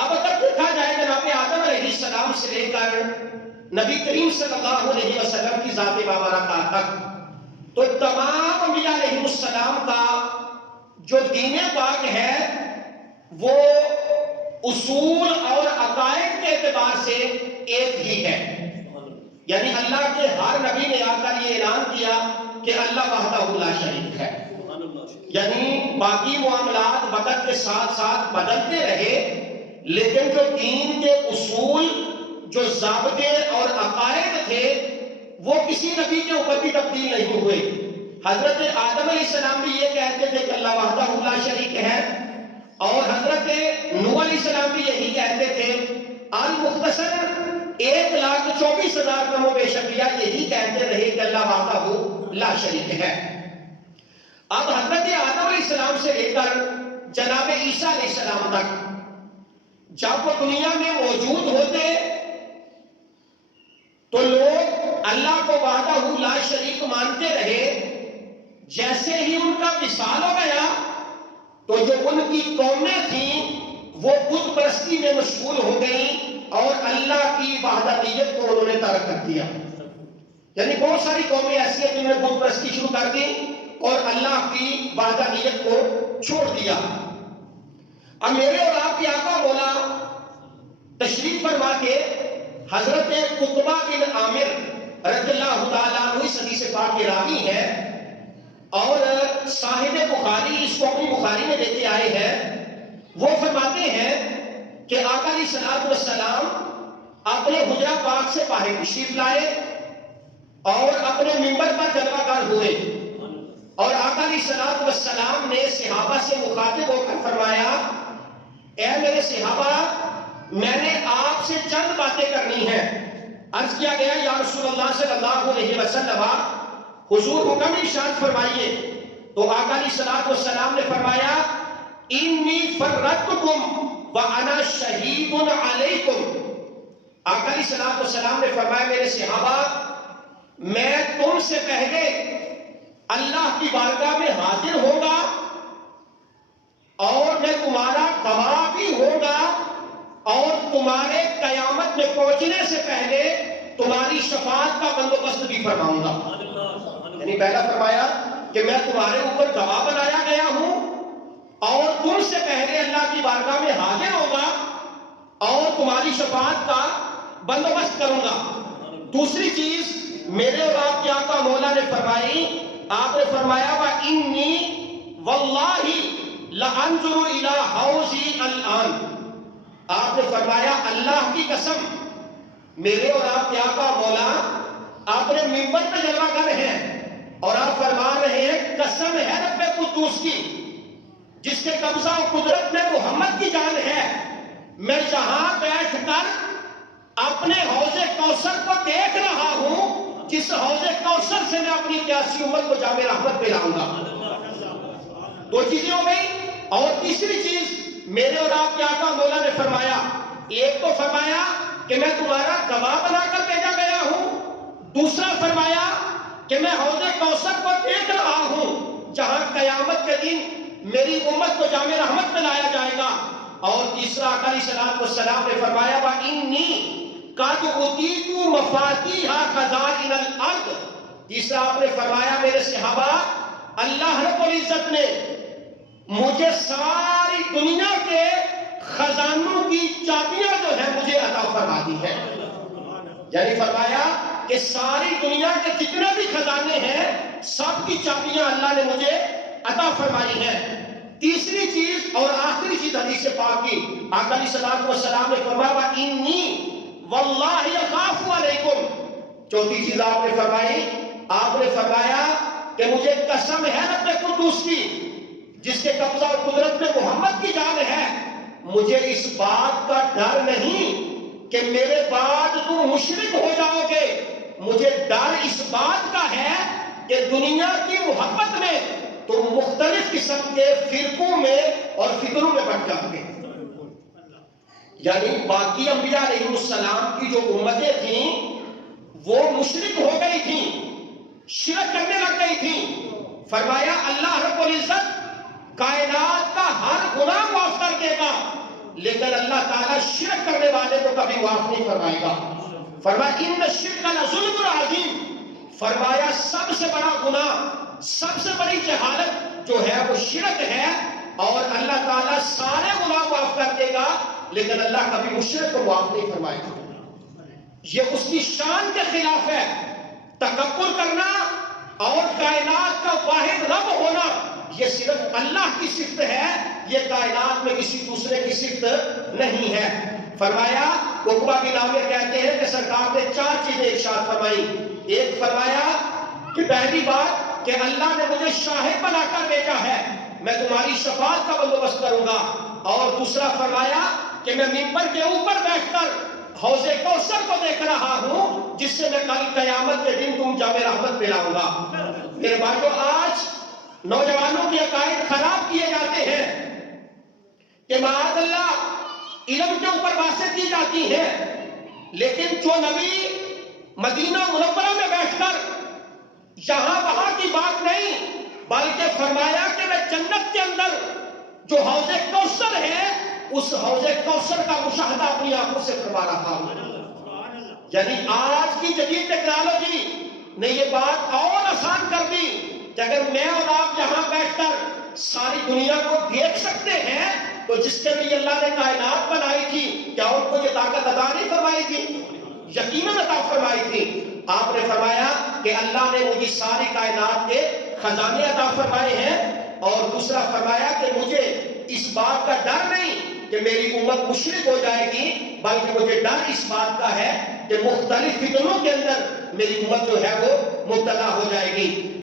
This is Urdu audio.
اب اگر دیکھا جائے جناب آدم علیہ السلام سے لے کر نبی کریم صلی اللہ علیہ وسلم کی ذات بابرکات تک، تو تمام انبیاء علیہ السلام کا جو دین پاک ہے وہ اصول اور عقائد کے اعتبار سے ایک ہی ہے. یعنی اللہ کے ہر نبی نے آ کر یہ اعلان کیا کہ اللہ وحدہ لا شریک ہے. یعنی باقی معاملات وقت کے ساتھ ساتھ بدلتے رہے، لیکن جو دین کے اصول، جو ضابطے اور عقائد تھے وہ کسی نبی کے اوپر بھی تبدیل نہیں ہوئے. حضرت آدم علیہ السلام بھی یہ کہتے تھے کہ اللہ وحدہ لا شریک ہے، اور حضرت نوح علیہ السلام بھی یہی کہتے تھے. المختصر 1,24,000 کم و بیش انبیاء یہی کہتے رہے کہ اللہ وحدہ لا شریک ہے. اب حضرت آدم علیہ السلام سے لے کر جناب عیسیٰ علیہ السلام تک جب وہ دنیا میں موجود ہوتے تو لوگ اللہ کو وحدہ لا شریک مانتے رہے. جیسے ہی ان کا وصال ہو گیا تو جو ان کی قومیں تھیں وہ بت پرستی میں مشغول ہو گئیں اور اللہ کی وحدانیت کو انہوں نے ترک کر دیا. یعنی بہت ساری قومیں ایسی ہیں جنہوں نے بت پرستی شروع کر دی اور اللہ کی وحدانیت کو چھوڑ دیا. اب میرے اور آپ کے آقا مولا تشریف فرما کے حضرت عقبہ بن عامر رضی اللہ تعالیٰ عنہ اس حدیث پاک کے راوی ہے اور صاحب بخاری اس کو اپنی بخاری میں لے کے آئے ہیں. وہ فرماتے ہیں کہ آقا علیہ الصلوۃ والسلام اپنے حجرہ پاک سے باہر تشریف لائے اور اپنے منبر پر جلوہ گر ہوئے، اور آقا علیہ الصلوۃ والسلام نے صحابہ سے مخاطب ہو کر فرمایا، اے میرے صحابہ، میں نے آپ سے چند باتیں کرنی ہیں. عرض کیا گیا یا رسول اللہ صلی اللہ علیہ وسلم حضور حکم ارشاد فرمائیے. تو آقا علیہ الصلوۃ والسلام نے فرمایا، انی فرتکم وانا شہید علیکم. آقا علیہ الصلوۃ والسلام نے فرمایا، میرے صحابہ، میں تم سے پہلے اللہ کی بارگاہ میں حاضر ہوگا اور میں تمہارا گواہ بھی ہوگا، اور تمہارے قیامت میں پہنچنے سے پہلے تمہاری شفاعت کا بندوبست بھی فرماؤں گا. یعنی پہلا فرمایا کہ میں تمہارے اوپر گواہ بنایا گیا ہوں اور تم سے پہلے اللہ کی بارگاہ میں حاضر ہوگا اور تمہاری شفاعت کا بندوبست کروں گا. دوسری چیز میرے اور آپ کے آقا مولا نے فرمائی، آپ نے فرمایا وَإِنِّي وَاللَّهِ لَأَنظُرُ إِلَىٰ حَوْضِي الْآنَ. آپ نے فرمایا اللہ کی قسم، میرے اور آپ کے آقا مولا اپنے منبر پہ جلوہ گر ہیں اور آپ فرما رہے ہیں قسم ہے رب قدوس کی جس کے قبضہ و قدرت میں محمد کی جان ہے، میں یہاں بیٹھ کر اپنے حوض کوثر کو دیکھ رہا ہوں جس حوض کوثر سے میں اپنی پیاسی امت کو جام رحمت پلاؤں گا. دو چیزیں ہو گئی. اور تیسری چیز میرے اور آپ کے آقا مولا نے فرمایا، ایک تو فرمایا کہ میں تمہارا گواہ بنا کر بھیجا گیا ہوں، دوسرا فرمایا کہ میں حوض کوثر کو دیکھ رہا ہوں جہاں قیامت کے دن میری امت کو جام رحمت میں لایا جائے گا، اور تیسرا آقا علیہ الصلوۃ والسلام نے فرمایا وَإِنِّي قَدْ أُوتِیتُ مَفَاتِیحَ خَزَائِنَ الْأَرْضِ. تیسرا آپ نے فرمایا میرے صحابہ، اللہ رب العزت نے مجھے ساری دنیا کے خزانوں کی چابیاں جو ہیں مجھے عطا فرما دی ہے. یعنی فرمایا کہ ساری دنیا کے جتنے بھی خزانے ہیں سب کی چابیاں اللہ نے مجھے عطا فرمائی ہیں. تیسری چیز اور آخری چیز حدیث پاک کی آقا علیہ الصلوۃ والسلام نے فرمایا انی واللہ اخاف علیکم. چوتھی چیز آپ نے فرمائی، آپ نے فرمایا کہ مجھے قسم ہے رب قدوس کی جس کے قبضہ اور قدرت میں محمد کی جان ہے، مجھے اس بات کا ڈر نہیں کہ میرے بعد تم مشرک ہو جاؤ گے، مجھے ڈر اس بات کا ہے کہ دنیا کی محبت میں تم مختلف قسم کے فرقوں میں اور فکروں میں بٹ جاؤ گے. یعنی باقی انبیاء علیہ السلام کی جو امتیں تھیں وہ مشرک ہو گئی تھیں، شرک کرنے لگ گئی تھیں. فرمایا اللہ رب العزت کائنات کا ہر گناہ معاف کر دے گا، لیکن اللہ تعالیٰ شرک کرنے والے کو کبھی معاف نہیں فرمائے گا. فرمایا ان الشرک لظلم عظیم، فرمایا سب سے بڑا گناہ، سب سے بڑی جہالت جو ہے وہ شرک ہے. اور اللہ تعالیٰ سارے گناہ معاف کر دے گا لیکن اللہ کبھی مشرک کو معاف نہیں فرمائے گا. یہ اس کی شان کے خلاف ہے. تکبر کرنا اور کائنات کا واحد رب ہونا یہ صرف اللہ کی صفت ہے، یہ کائنات میں کسی دوسرے کی صفت نہیں ہے. فرمایا عقبہ بن عامر کہتے ہیں کہ سرکار نے 4 چیزیں ارشاد فرمائی. ایک فرمایا کہ پہلی بات کہ اللہ نے مجھے شاہد بنا کر بھیجا ہے، میں تمہاری شفاعت کا بندوبست کروں گا. اور دوسرا فرمایا کہ میں ممبر کے اوپر بیٹھ کر حوض کوثر کو دیکھ رہا ہوں جس سے میں کل قیامت کے دن تم جام رحمت پلاؤں گا. میرے بھائیو، آج نوجوانوں کے عقائد خراب کیے جاتے ہیں کہ معاذ اللہ علم کے اوپر باتیں کی جاتی ہیں، لیکن جو نبی مدینہ منورہ میں بیٹھ کر یہاں وہاں کی بات نہیں بلکہ فرمایا کہ میں جنت کے اندر جو حوض کوثر ہے اس حوض کوثر کا مشاہدہ اپنی آنکھوں سے فرما رہا ہوں. یعنی آج کی جدید ٹیکنالوجی نے یہ بات اور آسان کر دی کہ اگر میں اور آپ یہاں بیٹھ کر ساری دنیا کو دیکھ سکتے ہیں تو جس کے لیے اللہ نے کائنات بنائی تھی کیا ان کو یہ طاقت عطا نہیں فرمائی تھی؟ یقیناً عطا فرمائی تھی. آپ نے فرمایا کہ اللہ نے مجھے ساری کائنات کے خزانے عطا فرمائے ہیں. اور دوسرا فرمایا کہ مجھے اس بات کا ڈر نہیں کہ میری امت مشرک ہو جائے گی بلکہ مجھے ڈر اس بات کا ہے کہ مختلف فتنوں کے اندر میری امت جو ہے وہ مبتلا ہو جائے گی.